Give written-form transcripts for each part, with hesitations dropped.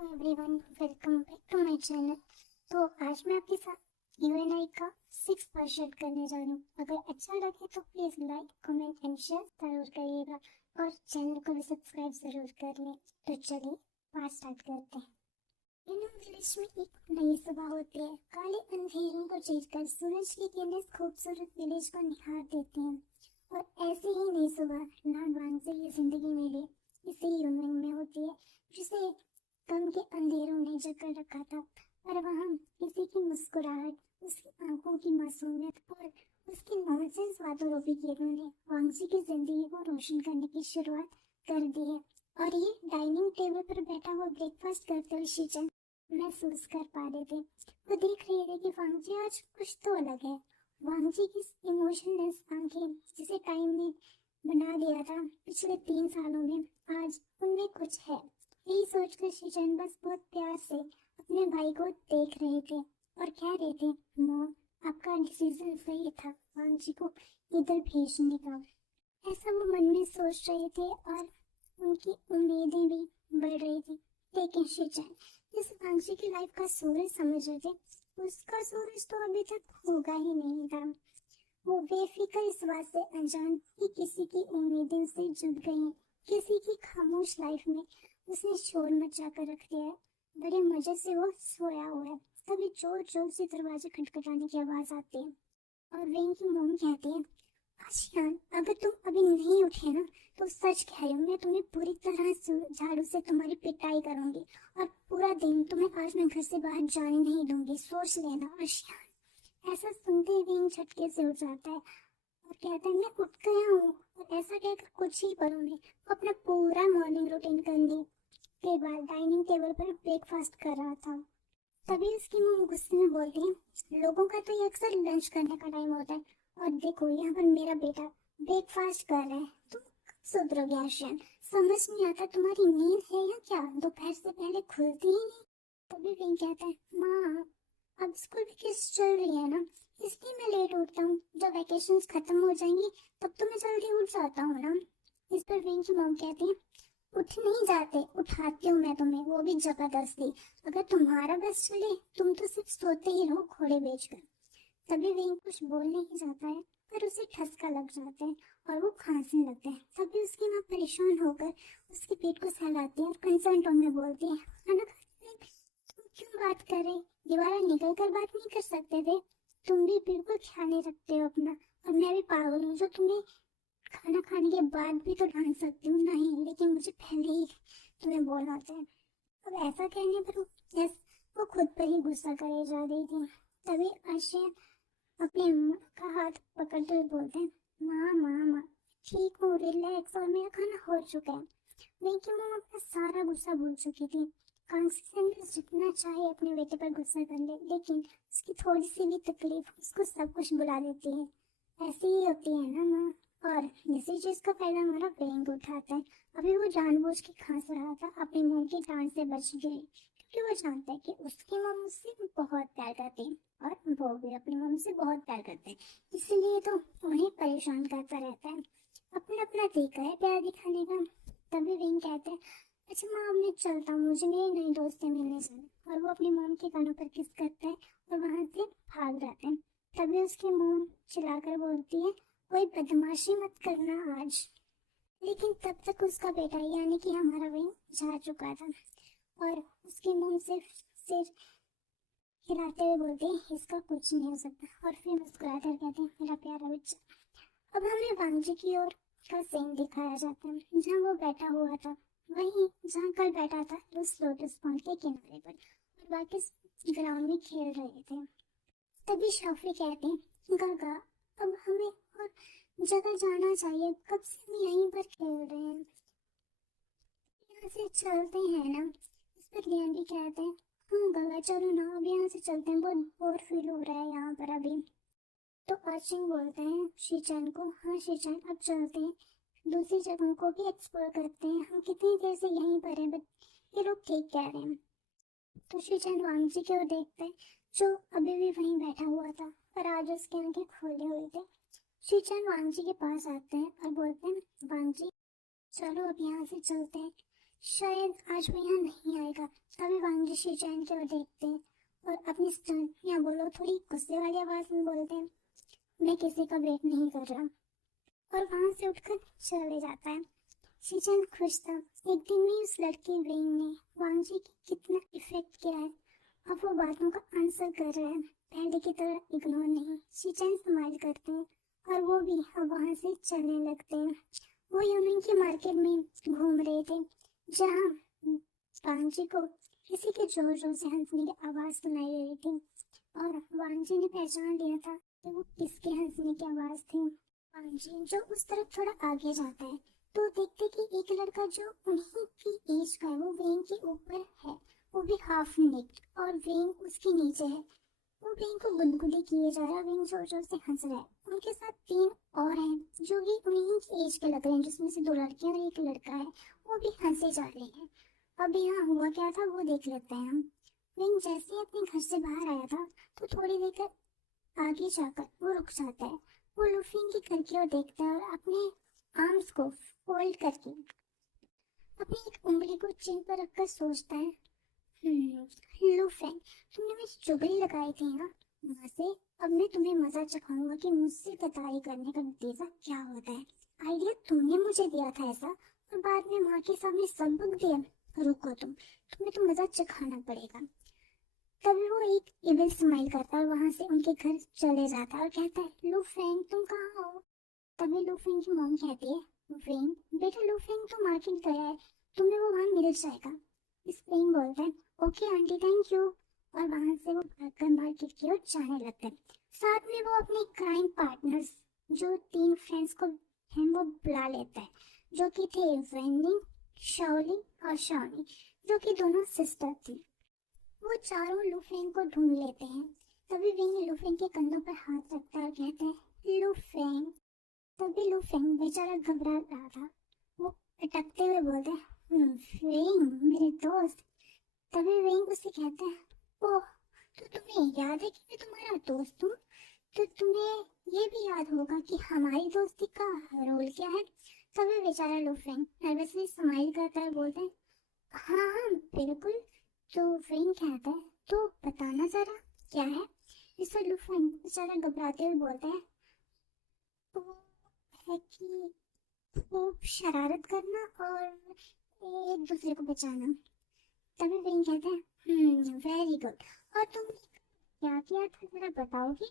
Everyone, welcome back to my channel. तो आज मैं आपके साथ यूएनआई का 6 पार्ट शेयर करने जा रही हूँ। अगर अच्छा लगे तो please like, comment and share जरूर करिएगा और चैनल को भी सब्सक्राइब जरूर कर लें। तो चलिए पार्ट स्टार्ट करते हैं। यूएनआई विलेज में एक नई सुबह होती है। काले अंधेरों को चीरकर सूरज की किरणें खूबसूरत विलेज को निहार देती हैं। और ऐसी ही नई सुबह नागवान से ये जिंदगी मिली इसी यूनियन में होती है, जिसे गम के अंधेरों ने जकड़ रखा था। और वहाँ किसी की मुस्कुराहट, उसकी आंखों की मासूमियत और उसकी नॉनसेंस बातों रूपी किरणों ने वांगजी की जिंदगी को रोशन करने की शुरुआत कर दी है। और ये डाइनिंग टेबल पर बैठा हुआ ब्रेकफास्ट करते हुए शीचन महसूस कर पा रहे थे। वो देख रहे थे कि वांगजी आज कुछ तो अलग है। वांगजी की इमोशनलेस आंखें, जिसे टाइम ने बना दिया था पिछले 3 सालों में, आज उनमें कुछ है। यही सोचकर शीचन बस बहुत प्यार से अपने भाई को देख रहे थे और कह रहे थे, मॉम, आपका डिसीजन सही था वांगजी को इधर भेजने का। ऐसा वो मन में सोच रहे थे और उनकी उम्मीदें भी बढ़ रही थी। लेकिन शीचन जिस वांगजी की लाइफ का सूरज समझ रहे थे, उसका सूरज तो अभी तक होगा ही नहीं था। वो बेफिक्र इस बात से अनजान कि किसी की उम्मीदें से जुड़ गई हैं, किसी की खामोश लाइफ में उसने शोर मचा कर रख दिया है। बड़े मजे से वो सोया हुआ है। तभी जोर जोर से दरवाजे खटखटाने की आवाज आती है और वेन की मॉम कहती है, आशियान, अगर तुम अभी नहीं उठे ना तो सच कह रही हूँ, मैं तुम्हें पूरी तरह से झाड़ू से तुम्हारी पिटाई करूंगी और पूरा दिन तुम्हें आज मैं घर से बाहर जाने नहीं दूंगी, सोच लेना आशियान। ऐसा सुनते ही वेन झटके से उठ जाता है और कहता है, मैं उठ गया हूँ। और ऐसा कहकर कुछ ही पलों में अपना पूरा मॉर्निंग रूटीन करने के बाद डाइनिंग टेबल पर ब्रेकफास्ट कर रहा था। तभी उसकी मम्मी गुस्से में बोलती है, लोगों का तो ये अक्सर लंच करने का टाइम होता है और देखो यहाँ पर मेरा बेटा ब्रेकफास्ट कर रहा है। तुम कब सुधरोगे आशियान? समझ नहीं आता तुम्हारी नींद है या क्या? दोपहर से पहले खुलती ही नहीं। तभी विंग कहता है, माँ, अब स्कूल वेकेशन चल रही है ना, इसलिए मैं लेट उठता हूँ। जब वेकेशंस खत्म हो जाएंगी तब तो मैं जल्दी उठ जाता हूँ ना। इस पर विंग की मॉम कहती है, उठ नहीं जाते, उठाती हूँ मैं तुम्हें, वो भी जबरदस्ती। अगर तुम्हारा बस चले तुम तो सिर्फ सोते ही रहो घोड़े बेचकर। तभी विंग कुछ बोलने ही जाता है पर उसे ठसका लग जाता है और वो खांसने लगता है। तभी उसकी माँ परेशान होकर उसके पेट को सहलाती है और कंसर्न टोन में बोलती है, खाना खाते तुम क्यों बात कर रहे? दोबारा निकल कर बात नहीं कर सकते थे? तुम भी बिल्कुल ख्याल नहीं रखते हो अपना। और मैं भी पागल हूँ जो तुम्हें खाना खाने के बाद भी तो डांट सकती हूँ? नहीं, लेकिन मुझे पहले ही तुम्हें बोलना होता है। अब ऐसा कहने पर वो खुद पर ही गुस्सा करे जा रही थी। तभी आशिया अपने माँ का हाथ पकड़ते हुए बोलते हैं, माँ माँ माँ, ठीक हूँ, रिलैक्स, और मेरा खाना हो चुका है। लेकिन माँ अपना सारा गुस्सा भूल चुकी थी। कॉन्सिस्टेंट जितना चाहे अपने बेटे पर गुस्सा कर ले, लेकिन उसकी थोड़ी सी भी तकलीफ उसको सब कुछ बुला देती है। ऐसी ही होती है ना माँ। और इसी चीज का फायदा हमारा वेंग उठाता है। अभी वो जानबूझ के खांस रहा था अपनी मॉम की डांट से बच गई, क्योंकि वो जानता है कि उसकी मॉम उससे बहुत प्यार करती है और वो भी अपनी मॉम से बहुत प्यार करते हैं, इसलिए तो उन्हें परेशान करता रहता है। अपना अपना तरीका है प्यार दिखाने का। तभी वेंग कहता है, अच्छा माँ, अब मैं चलता हूँ, मुझे मेरे नए दोस्त से मिलने जाना। और वो अपनी मॉम के कानों पर किस करता है और वहां से भाग जाते हैं। तभी उसकी मॉम चिल्लाकर बोलती है, कोई बदमाशी मत करना आज। लेकिन तब तक उसका बेटा यानी कि हमारा वेंग जा चुका था और उसकी मॉम सिर्फ सिर हिलाते हुए बोलते हैं, इसका कुछ नहीं हो सकता। और फिर मुस्कुराते हुए कहते हैं, मेरा प्यारा बच्चा। अब हमें वांगजी की ओर का सीन दिखाया जाता है, जहाँ वो बैठा हुआ था, वहीं जहाँ कल बैठा था उस लोटस पॉन्ड के किनारे पर, और बाकी ग्राउंड में खेल रहे थे। तभी शॉफी कहते हैं, गागा, अब हमें और जगह जाना चाहिए, कब से हम यहीं पर खेल रहे हैं, यहाँ से चलते हैं ना। इस पर लियान भी कहते हैं, हाँ गागा, चलो ना, अब यहाँ से चलते हैं, बहुत बोर फील हो रहा है यहाँ पर अभी। तो आचिंग बोलते हैं शीचन को, हाँ शीचन, अब चलते हैं, दूसरी जगहों को भी एक्सप्लोर करते हैं, हम कितनी देर से यहीं पर हैं, बट ये लोग ठीक कह रहे हैं। तो शीचन वांगजी की ओर देखते हैं, जो अभी भी वहीं बैठा हुआ था पर आज उसकी आंखें खोले हुए थे। शीचन वांगजी के पास आते हैं और बोलते हैं, वांगजी, चलो अब यहाँ से चलते हैं, शायद आज वो यहाँ नहीं आएगा। तभी शिनचैन की ओर देखते हैं और अपनी स्टर्न या बोलो थोड़ी गुस्से वाली आवाज में बोलते हैं, मैं किसी का वेट नहीं कर रहा, और वहां से उठकर चले जाता है। शिनचैन खुश था। एक दिन में उस लड़के वेंग ने वांग जी की कितना इफेक्ट किया है। अब वो बातों का आंसर कर रहे हैं, पहले की तरह इग्नोर नहीं। शिनचैन स्माइल करते हैं और वो भी अब वहां से चलने लगते हैं। वो यूनियन की मार्केट में घूम रहे थे जहाँ वांग जी को किसी के जोर जोर से हंसने की आवाज सुनाई दे रही थी और वांग जी ने पहचान लिया था कि वो किसके हंसने की आवाज थी। वांग जी जो उस तरफ थोड़ा आगे जाता है तो देखते कि एक लड़का जो उन्हीं की एज का है वो वेंग के ऊपर है, वो भी हाफ नेक्ड, और वेंग उसके नीचे है। वो वेंग को गुदगुदी किए जा रहा है, वेंग जोर जोर से हंस रहा है। उनके साथ 3 और हैं जो भी उन्हीं की एज के लग रहे हैं, जिसमें से 2 लड़कियां और एक लड़का है। वो भी हंसे जा रहे हैं। अब यहाँ हुआ क्या था वो देख लेते हैं हम। वेंग जैसे ही अपने घर से बाहर आया था तो थोड़ी देर कर आगे जाकर वो रुक जाता है। वो लूफिंग के घर की ओर देखता है और अपने आर्म्स को फोल्ड करके अपनी एक उंगली को चिन पर रखकर सोचता है, लूफेंग, तुमने मुझे चुगली लगाई थी ना, वहां से अब मैं तुम्हें मजा चखाऊंगा कि मुझसे कताई करने का नतीजा क्या होता है। आइडिया तुमने मुझे दिया था ऐसा, और बाद में माँ के सामने सबक दिया। रुको तुम्हें तो मजा चखाना पड़ेगा। तभी वो एक इविल स्माइल करता है और वहां से उनके घर चले जाता है और कहता है, लूफेंग तुम कहाँ हो? तभी लूफेंग की मॉम कहती है, वेंग बेटा लूफेंग तो मार्केट गया है, तुम्हें वो वहां मिल जाएगा। इस वेंग बोलता है, ओके आंटी थैंक यू, और वहां से वो भागकर मार्केट की ओर जाने लगते हैं। साथ में वो अपने क्राइम पार्टनर्स जो 3 फ्रेंड्स को हैं वो बुला लेता है, जो कि थे वेंडिंग, शाओली और शाओनी, जो कि दोनों सिस्टर थी। वो चारों लूफेंग को ढूंढ लेते हैं। तभी वेंग लूफेंग के कंधों पर हाथ रखता है और कहता है, लूफेंग। तभी लूफेंग बेचारा घबरा रहा था, वो अटकते हुए बोलता है, वेंग मेरे दोस्त। तभी वेंग उसे कहता है, ओह तो तुम्हें याद है कि मैं तुम्हारा दोस्त हूँ, तो तुम्हें ये भी याद होगा कि हमारी दोस्ती का रोल क्या है। तभी बेचारा लूफेंग नर्वसली स्माइल करता है, बोलता है, हाँ हाँ बिल्कुल। तो वेंग कहता है, तो बताना जरा क्या है। इस पर लूफेंग बेचारा घबराते हुए बोलता है, वो है कि खूब शरारत करना और एक दूसरे को बचाना। तभी वेंग कहता है, वेरी गुड, और तुमने क्या किया था जरा बताओगे।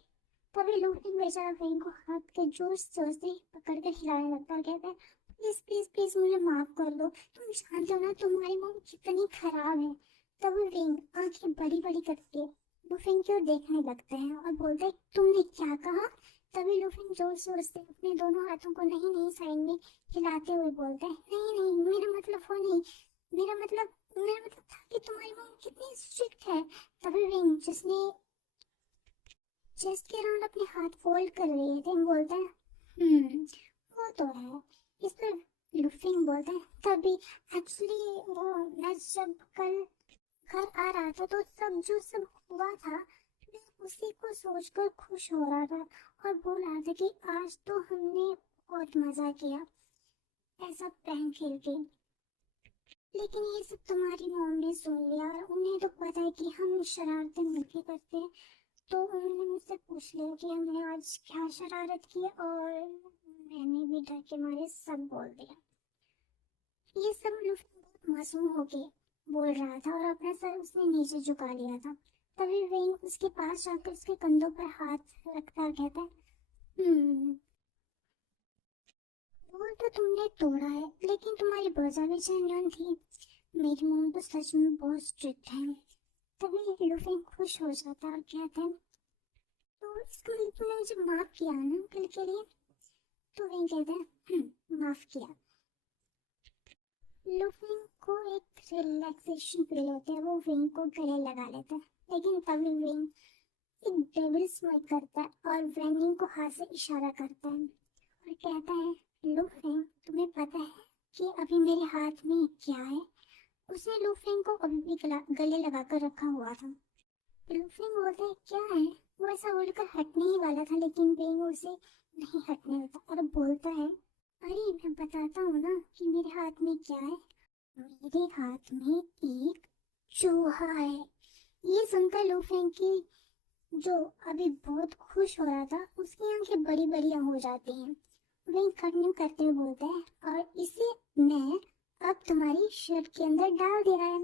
तभी लूफिंग बेचारा वेंग को हाथ के जोर जोर से पकड़ कर हिलाने लगता है और कहता है, प्लीज प्लीज प्लीज मुझे माफ कर दो, तुम जानते हो ना तुम्हारी मॉम कितनी खराब है। तभी वेंग आंखें बड़ी बड़ी करके लूफिंग की ओर देखने लगते हैं और बोलते हैं, तुमने क्या कहा। तभी लूफिंग जोर जोर से अपने दोनों हाथों को नहीं नहीं साइड में हिलाते हुए बोलते हैं, नहीं नहीं मेरा मतलब वो नहीं, मेरा मतलब था कि तुम्हारी मॉम कितनी स्ट्रिक्ट है। तभी वेंग जिसने चेस्ट के अराउंड अपने हाथ फोल्ड कर लिए थे बोलता है, वो तो है। इस पर लूफिंग बोलता है, तभी एक्चुअली वो मैं जब कल घर आ रहा था तो सब हुआ था, मैं उसी को सोचकर खुश हो रहा था और बोल रहा था कि आज तो हमने बहुत मजा किया ऐसा प्रैंक खेल के। लेकिन ये सब तुम्हारी मॉम ने सुन लिया और उन्हें तो पता है कि हम शरारतें मिलके करते हैं, तो उन्होंने मुझसे पूछ लिया कि हमने आज क्या शरारत की, और मैंने भी डर के मारे सब बोल दिया। ये सब लूफी बहुत मासूम होके बोल रहा था और अपना सर उसने नीचे झुका लिया था। तभी वेंग उसके पास जाकर उसके कंधों पर हाथ रखता कहता है, बोल तो तुमने तोड़ा है लेकिन तुम्हारी वजह भी जेन्युइन थी। मेरी मॉम तो सच में बहुत स्ट्रिक्ट है। तभी लूफी खुश हो जाता और कहता है, तो इसका मतलब तुमने मुझे माफ किया ना कल के लिए। तो वेंग कहता है, माफ किया। लूफिंग को एक रिलैक्सेशन फील होता है, वो वेंग को गले लगा लेता है, लेकिन तभी वेंग एक डेविल स्माइल करता है और वेंगिंग को हाथ से इशारा करता है और कहता है, लूफिंग तुम्हें पता है कि अभी मेरे हाथ में क्या है। उसने लूफिंग को अभी भी गले लगाकर रखा हुआ था। लूफिंग बोलता है, क्या है। वो ऐसा बोलकर हटने ही वाला था लेकिन वेंग उसे नहीं हटने देता और बोलता है, अरे मैं बताता हूँ ना कि मेरे हाथ में क्या है। मेरे हाथ में एक चूहा है। ये सुनकर लूफेंग की, जो अभी बहुत खुश हो रहा था, उसकी आंखें बड़ी बड़ी हो जाती हैं। वही कंटिन्यू करते हुए बोलता है, और इसे मैं अब तुम्हारी शर्ट के अंदर डाल दे रहा है।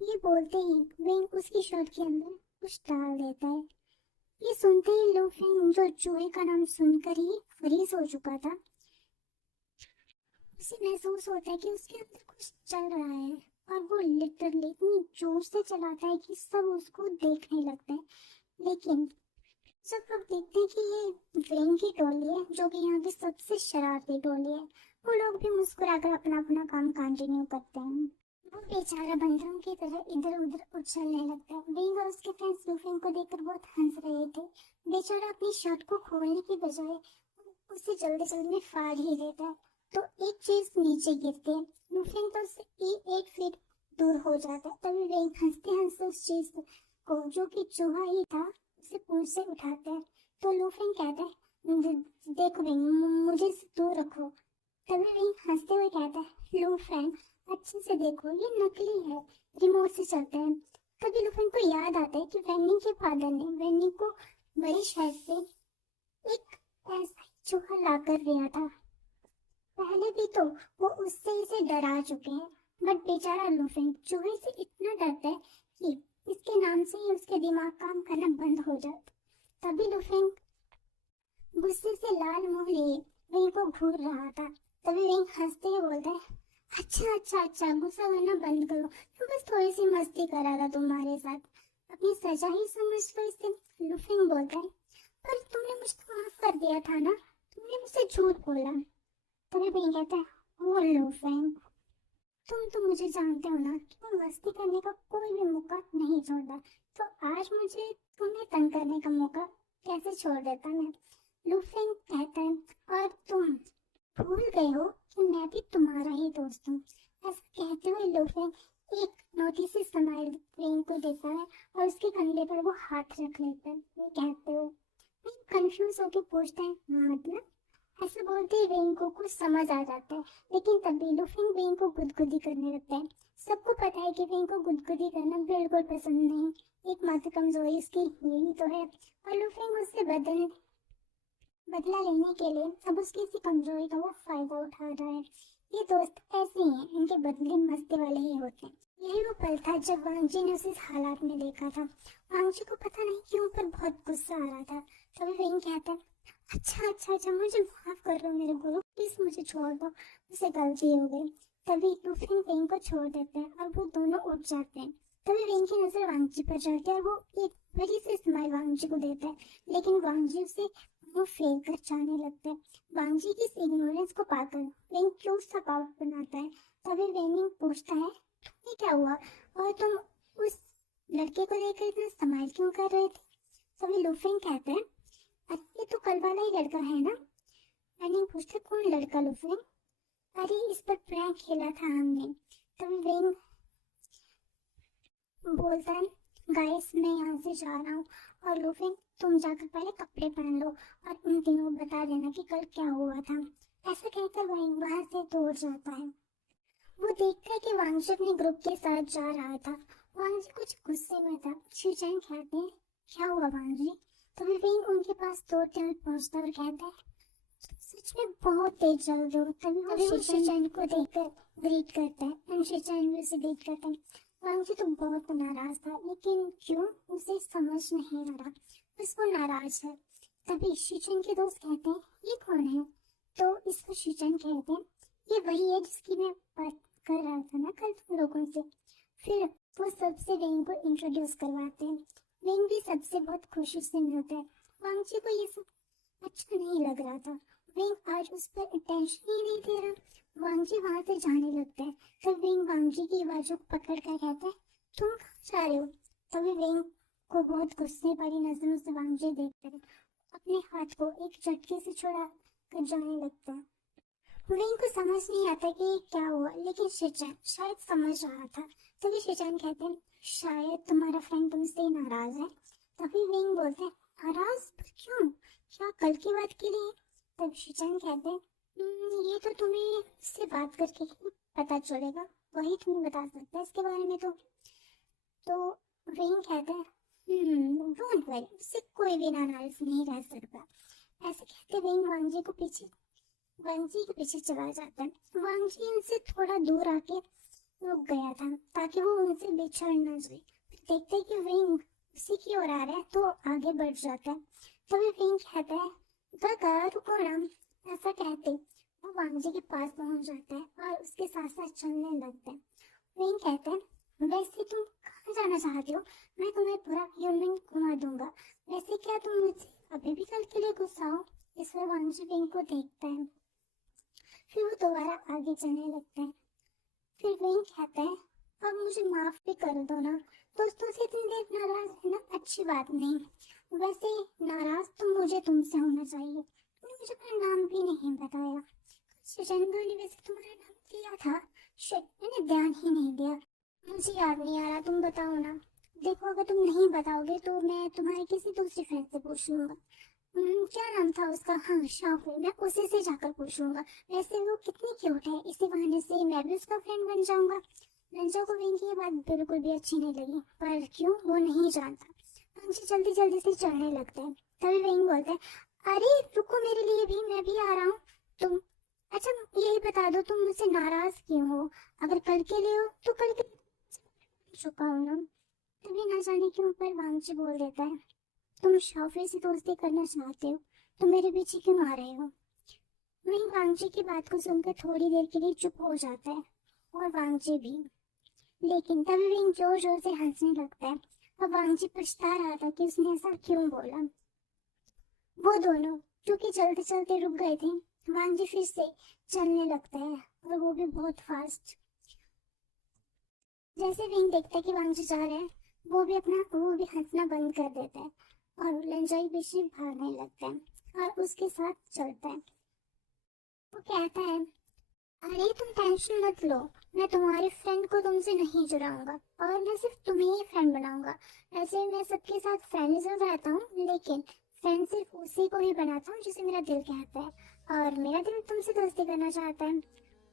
ये बोलते ही विंग उसकी शर्ट के अंदर कुछ डाल देता है। ये सुनते ही लूफेंग, जो चूहे का नाम सुनकर ही फ्रीज हो चुका था, उसे महसूस होता है कि उसके अंदर कुछ चल रहा है, और वो लिटरली इतनी जोर से चलाता है कि सब उसको देखने लगते हैं। लेकिन जब लोग देखते हैं कि ये वेन की टोली है, जो कि यहाँ की सबसे शरारती टोली है, वो लोग भी मुस्कुराकर अपना अपना काम कंटिन्यू करते हैं। वो बेचारा बंदरों की तरह इधर उधर उछलने लगता है। वेन और उसके फ्रेंड्स लूफेंग को देखकर बहुत हंस रहे थे। बेचारा अपनी शर्ट को खोलने की बजाय उसे जल्दी जल्दी में फाड़ ही देता है, तो एक चीज नीचे गिरती है। लूफेंग तो उससे 8 फीट दूर हो जाता है। तभी वेन हंसते हंसते उस चीज को, जो कि चूहा ही था, उसे पूंछ से उठाता है। तो लूफेंग कहता है, देखो वेन, मुझे इसे दूर रखो। तभी वेन हंसते हुए कहता है, लूफेंग अच्छे से देखो, ये नकली है, रिमोट से चलता है। तभी लूफेंग को याद आता है कि वेनिंग के फादर ने वेनिंग को बड़ी शहर से एक ऐसा चूहा लाकर दिया था। पहले भी तो वो उससे इसे डरा चुके हैं, बट बेचारा लूफेंग चूहे से इतना डरता है कि इसके नाम से ही उसके दिमाग काम करना बंद हो जाता। तभी लूफेंग गुस्से से लाल मुंह लिए वेंग को घूर रहा था। तभी वेंग हंसते हुए बोलता है, अच्छा अच्छा अच्छा, गुस्सा करना बंद करो, तो बस थोड़ी सी मस्ती कर रहा था तुम्हारे साथ, अपनी सजा ही समझ लो इसे। लूफेंग बोलता है, पर तुमने मुझको माफ कर दिया था ना, तुमने मुझसे झूठ बोला। तभी वेंग कहता है, ओ लूफेंग, तुम तो मुझे जानते हो ना कि मैं मस्ती करने का कोई भी मौका नहीं छोड़ता, तो आज मुझे तुम्हें तंग करने का मौका कैसे छोड़ देता मैं। लूफेंग कहता है, और तुम भूल गए हो कि मैं भी तुम्हारा ही दोस्त हूँ। ऐसा कहते हुए लूफेंग एक नोटिस से स्माइल वेंग को देता है, और उसके कंधे पर वो हाथ रख लेता है। ये कहते हुए वेंग कंफ्यूज होकर पूछता है, मतलब? ऐसे बोलते ही वेंग को कुछ समझ आ जाता है, लेकिन तब भी लूफेंग वेंग को गुदगुदी करने लगता है। सबको पता है कि वेंग को गुदगुदी करना बिल्कुल पसंद नहीं, एकमात्र कमजोरी उसकी यही तो है, और लूफेंग उससे बदला लेने के लिए अब उसकी इसी कमजोरी का वो फायदा उठा रहा है। ये दोस्त ऐसे ही हैं, इनके बदले मस्ती वाले ही होते हैं। यही वो पल था जब वांगजी ने उसे इस हालात में देखा था। वांगजी को पता नहीं क्यों पर बहुत गुस्सा आ रहा था। तभी वेंग कहता है, अच्छा अच्छा अच्छा, मुझे माफ कर दो मेरे गुरु, प्लीज मुझे छोड़ दो, मुझसे गलती हो गई। तभी लूफेंग वेंग को छोड़ देते हैं और वो दोनों उठ जाते हैं। तभी वेंग की नजर वांगजी पर जाती है और वो एक बड़ी सी स्माइल वांगजी को देता है, लेकिन वांगजी उसे वो फेंक कर जाने लगता है। वांगजी की इस इग्नोरेंस को पाकर वेंग क्यूट सा पाउट बनाता है। तभी वेनिंग पूछता है, तुम्हें क्या हुआ, और तुम उस लड़के को देखकर इतना स्माइल क्यों कर रहे थे? तभी लूफेंग कहता है, अरे ये तो कल वाला ही लड़का है ना। वेनिंग पूछता है, कौन लड़का लूफेंग? अरे इस पर प्रैंक खेला था हमने। तभी वेंग बोलता है, गाइस मैं यहाँ से जा रहा हूँ, और लूफेंग तुम जाकर पहले कपड़े पहन लो और उन तीनों को बता देना कि कल क्या हुआ था। ऐसा कहकर वेंग वहां से दूर जाता है। वो देखता है कि वांगजी अपने ग्रुप के साथ जा रहा था। वांगजी कुछ गुस्से में था। शिवचैन कहते हैं, क्या हुआ वांगजी? तभी वेंग उनके पास दौड़ते हुए पहुंचता और कहता है, सच में बहुत तेज चल रहे हो। तभी वो शिवचैन को देखकर ग्रीट करता है, एंड शिवचैन भी उसे ग्रीट करता है। वांगजी तो बहुत नाराज था, लेकिन क्यों उसे समझ नहीं आ रहा, बस वो नाराज है। तभी शिवचैन के दोस्त कहते हैं, ये कौन है? तो इसको शिवचैन कहते हैं, ये वही है जिसकी मैं बात कर रहा था ना कल तुम लोगों से। फिर वो सबसे वेंग को इंट्रोड्यूस करवाते हैं। वेंग भी सबसे बहुत खुशी से मिलता है। वांगजी को ये सब अच्छा नहीं लग रहा था। वेंग आज उस पर अटेंशन ही नहीं दे रहा। वांगजी वहां से जाने लगता है। तब वेंग वांगजी की आवाज़ों को पकड़ कर कहता है, तुम कहाँ जा रहे हो? तभी वेंग को बहुत गुस्से भरी नजरों से वांगजी देखता है, अपने हाथ को एक झटके से छुड़ा कर जाने लगता है। वेंग को समझ नहीं आता कि क्या हुआ, लेकिन शिवचैन शायद समझ रहा था। तभी शिवचैन कहते हैं, शायद तुम्हारा फ्रेंड तुमसे नाराज है। तभी वेंग बोलते हैं, नाराज? पर क्यों? क्या कल की बात के लिए? तब शिवचैन कहते हैं, ये तो तुम्हें इससे बात करके ही पता चलेगा, वही तुम्हें बता सकता है इसके बारे में। तो तो विंग कहता है डोंट वरी, उससे कोई भी नाराज नहीं रह सकता। ऐसे कहते विंग वांग जी के पीछे चला जाता है। वांग जी उनसे थोड़ा दूर आके रुक गया था ताकि वो उनसे बिछड़ ना जाए। देखते कि विंग उसी की ओर आ रहा है तो आगे बढ़ जाता है। तभी विंग कहता है काका रुको ना। ऐसा कहते वो वांग जी के पास पहुंच जाता है और उसके साथ साथ चलने लगता है। विंग कहता है वैसे तुम कहाँ जाना चाहते हो, मैं तुम्हें पूरा ह्यूमन घुमा दूंगा, वैसे क्या तुम मुझसे अभी भी कल के लिए गुस्सा हो। इस पर वांग जी विंग को देखता है, फिर वो दोबारा आगे चलने लगता है। फिर विंग कहता है अब मुझे माफ भी कर दो ना, दोस्तों से इतनी देर नाराज रहना अच्छी बात नहीं। वैसे नाराज तो मुझे तुमसे होना चाहिए, तुमने मुझे अपना नाम भी नहीं बताया। जनरली वैसे तुम्हारा नाम क्या था, शिट मैंने ध्यान ही नहीं दिया, मुझे याद नहीं आ रहा, तुम बताओ ना। देखो अगर तुम नहीं बताओगे तो मैं तुम्हारे किसी दूसरी फ्रेंड से पूछ लूंगा। क्या नाम था उसका, हाँ शाहू, मैं उसी से जाकर पूछूंगा। वैसे वो कितनी क्यूट है, इसी बहाने से मैं भी उसका फ्रेंड बन जाऊंगा। रंजा को विंग की ये बात बिल्कुल भी अच्छी नहीं लगी, पर क्यों वो नहीं जानता। रंजा जल्दी जल्दी से चढ़ने लगता है। तभी विंग बोलता है अरे रुको मेरे लिए भी, मैं भी आ रहा हूँ। तुम अच्छा यही बता दो तुम मुझसे नाराज क्यों हो, अगर कल के लिए हो तो कल के चुका हूँ ना। तभी ना जाने क्यों पर वांगची बोल देता है तुम शाफे से दोस्ती करना चाहते हो तो मेरे पीछे क्यों आ रहे हो। वहीं वांगची की बात को सुनकर थोड़ी देर के लिए चुप हो जाता है और वांगची भी। लेकिन तभी विंग जोर जोर से हंसने लगता है और वांगची पछता रहा था कि उसने ऐसा क्यों बोला। वो दोनों क्योंकि चलते चलते रुक गए थे, वांगजी फिर से चलने लगता है और वो भी बहुत फास्ट। जैसे विंग देखता है कि वांगजी जा रहा है वो भी हंसना बंद कर देता है और लंजाई पीछे भागने लगता है और उसके साथ चलता है। वो कहता है अरे तुम टेंशन मत लो, मैं तुम्हारे फ्रेंड को तुमसे नहीं जुड़ाऊंगा और मैं सिर्फ तुम्हें ही फ्रेंड बनाऊंगा। ऐसे मैं सबके साथ फ्रेंड जरूर रहता हूँ लेकिन फ्रेंड सिर्फ उसी को ही बनाता हूँ जिसे मेरा दिल कहता है और मेरा दिल तुमसे दोस्ती करना चाहता है।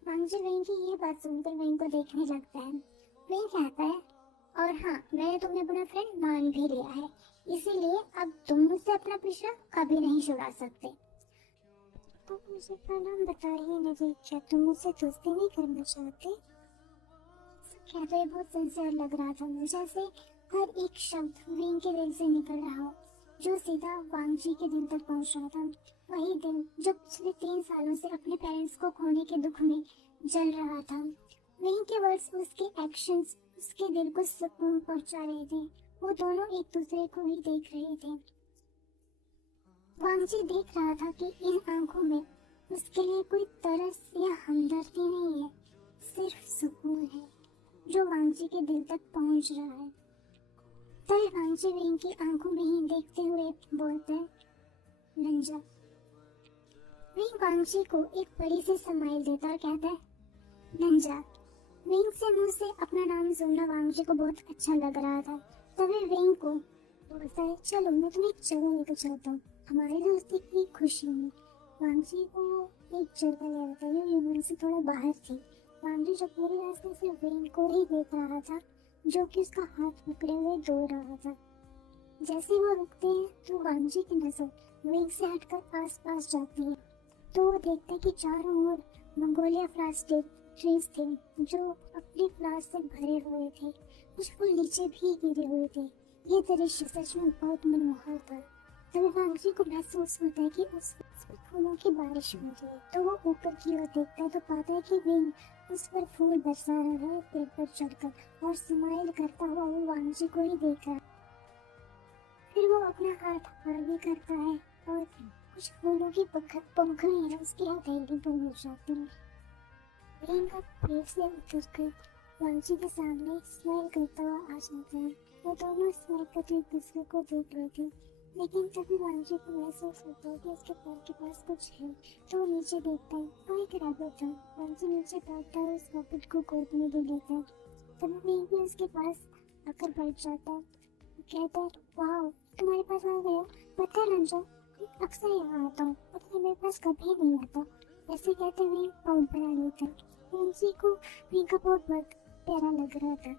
वांगजी विंग की ये बात सुनकर विंग को देखने लगता है। विंग कहता है और हाँ मैंने तुम्हें अपना फ्रेंड मान भी लिया है, इसीलिए अब तुम मुझसे अपना पीछा कभी नहीं छुड़ा सकते। तो मुझे अपना नाम बता ही नहीं, क्या तुम मुझसे दोस्ती नहीं करना चाहते। कहते हुए बहुत सिंसियर लग रहा था, जैसे हर एक शब्द विंग के दिल से निकल रहा हो जो सीधा वांगजी के दिल तक पहुंच रहा था। वही दिल जो पिछले 3 सालों से अपने पेरेंट्स को खोने के दुख में जल रहा था। विंग के वर्ड्स, उसके एक्शंस उसके दिल को सुकून पहुंचा रहे थे। वो दोनों एक दूसरे को ही देख रहे थे। वांगजी देख रहा था कि इन आंखों में उसके लिए कोई तरस या हमदर्दी नहीं है, सिर्फ सुकून है जो वांगजी के दिल तक पहुंच रहा है। तभी वांगजी विंग की आंखों में ही देखते हुए बोलता है लंजा। विंग वांगजी को एक बड़ी सी स्माइल देता और कहता है लंजा। विंग से मुंह से अपना नाम सुनना वांगजी को बहुत अच्छा लग रहा था। तभी विंग को बोलता है चलो मैं तुम्हें एक जगह लेकर चलता हूँ हमारी दोस्ती की खुशी में। वांगजी को एक जगह ले आता है जो ह्यूमन से थोड़ा बाहर थी। वांगजी जो पूरे रास्ते से विंग को ही देख रहा था जो कि उसका हाथ पकड़े हुए दौड़ रहा था। जैसे वो रुकते हैं तो वांगजी की नजर विंग से हटकर आसपास जाती है तो वो देखता है कि चारों ओर मंगोलिया फ्लावर्स ट्रीज थे जो अपने फ्लावर्स से भरे हुए थे, कुछ फूल नीचे भी गिरे हुए थे। ये दृश्य सच में बहुत मनमोहक था। तभी वांगजी को महसूस होता है कि उस पर फूलों की बारिश हो रही है तो वो ऊपर की ओर देखता है तो पाता है कि विंग उस पर फूल बरसा रहा है पेड़ पर चढ़कर और स्माइल करता हुआ वो वांगजी को ही देख रहा है। फिर वो अपना हाथ आगे करता है और कुछ फूलों की पंखुड़ियां उसकी हथेली पर हो जाती हैं। विंग का पेड़ से उतरकर वांगजी के सामने स्माइल करता हुआ आ जाता है। वो दोनों स्माइल करते एक दूसरे को देख रहे थे लेकिन तभी वांगजी को महसूस होता है कि उसके पैर के पास कुछ है तो वो नीचे देखता है। वो एक रैबिट था। वांगजी नीचे बैठता है उस रैबिट को गोद में ले लेता है। तभी विंग भी उसके पास आकर बैठ जाता है। कहता है वाह तुम्हारे पास आ गया, पता है लंजा अक्सर यहाँ आता हूँ लेकिन मेरे पास कभी नहीं आता। ऐसे कहते हुए बहुत बड़ा लेता है। वांगजी को विंग का बहुत प्यारा लग रहा था।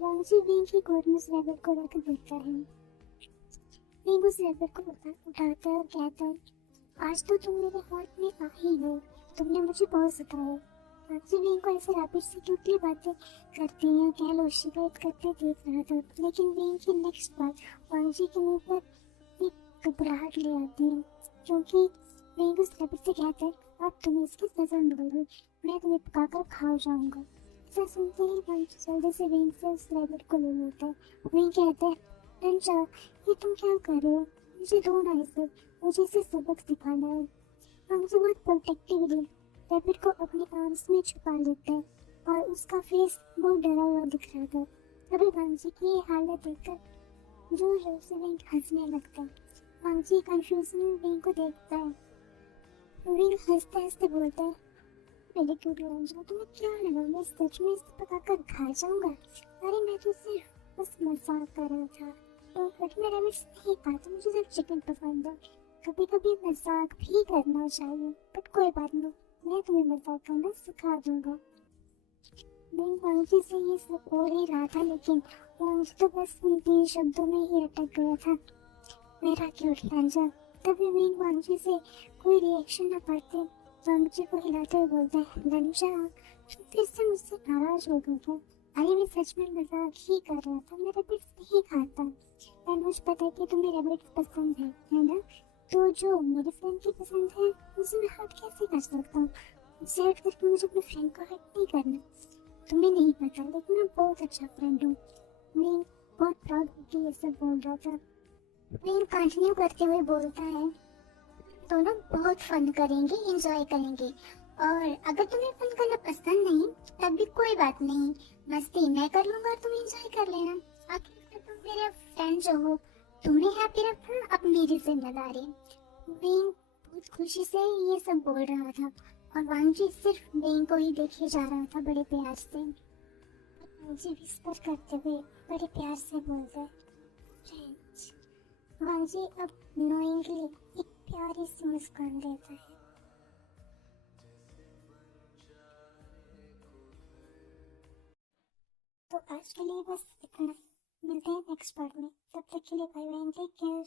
वांगजी वेंग की गोद में उस रैबिट को रख देखता है। वेंग उस रैबिट को उठाता है और कहता है, आज तो तुम मेरे हाथ में आ ही हो, तुमने मुझे बहुत सताया। वांगजी वेंग को ऐसे रैबिट से क्यूटली बातें करते हैं, कह लो शिकायत करते देख रहा था, लेकिन वेंग की नेक्स्ट बात वांगजी के मुंह पर एक घबराहट ले आती है, क्योंकि वेंग उस रैबिट से कहता है, अब तुम इसकी सजा मिलोगे, मैं तुम्हें पकाकर खा जाऊंगा। ऐसा सुनते ही वांगजी जल्दी से वेंग से उस रैबिट को ले लेता है। वेंग कहता है, रंजा, ये तुम क्या कर रहे हो? मुझे दो ना इसे, मुझे इसे सबक सिखाना है। वांगजी बहुत प्रोटेक्टिवली रैबिट को अपने आर्म्स में छुपा लेता है और उसका फेस बहुत डरा हुआ दिख रहा था। तभी वांगजी की ये हालत देखकर जोर जोर से वेंग हंसने लगता है। वांगजी कंफ्यूजन में वेंग को देखता है। वेंग हंसते हंसते बोलता है, मेरे क्यूट रंजा, तुम्हें क्या लगा मैं सच में इसे पकाकर खा जाऊंगा? अरे मैं तो सिर्फ बस मजाक कर रहा था। तो बट मैं रैबिट्स नहीं खाता, मुझे सिर्फ चिकन पसंद है। कभी कभी मजाक भी करना चाहिए, बट कोई बात नहीं, मैं तुम्हें मजाक करना सिखा दूंगा। वेंग वांगजी से ये सब हो ही रहा था, लेकिन वांगजी तो बस उन 3 शब्दों में ही अटक गया था, मेरा क्यूट रंजा। तभी वेंग वांगजी से कोई रिएक्शन न करते वांगजी को हिलाते हुए बोलते हैं, रंजा, तुम फिर से मुझसे नाराज हो गए क्या? अरे मैं सच में मजाक ही कर रहा था, मैं रैबिट्स नहीं खाता। एंड मुझे पता है कि तुम्हें रैबिट्स पसंद है ना? तो जो मेरे फ्रेंड की पसंद है उसे मैं हर्ट कैसे कर सकता हूँ? उसे हर्ट करके मुझे अपने फ्रेंड को हर्ट नहीं करना। तुम्हें नहीं पता, लेकिन मैं बहुत अच्छा फ्रेंड हूँ। मैं बहुत प्राउड होकर ये सब बोल रहा था। मैं कंटिन्यू करते हुए बोलता है, तो ना बहुत फन करेंगे, एंजॉय करेंगे, और अगर तुम्हें फन करना पसंद नहीं तब भी कोई बात नहीं, मस्ती मैं कर लूंगा और तुम एंजॉय कर लेना। आखिर तुम मेरे फ्रेंड जो हो, तुम्हें हैप्पी रखना अब मेरी जिम्मेदारी। वेंग बहुत खुशी से ये सब बोल रहा था और वांगजी सिर्फ वेंग को ही देखे जा रहा था बड़े प्यार से। वांगजी विस्पर करते हुए बड़े प्यार से बोलता है, फ्रेंड्स। वांगजी अब नोइंगली एक प्यारी सी मुस्कान देता है। तो आज के लिए बस इतना ही। मिलते हैं नेक्स्ट पार्ट में, तब तक के लिए बाय बाय, टेक केयर।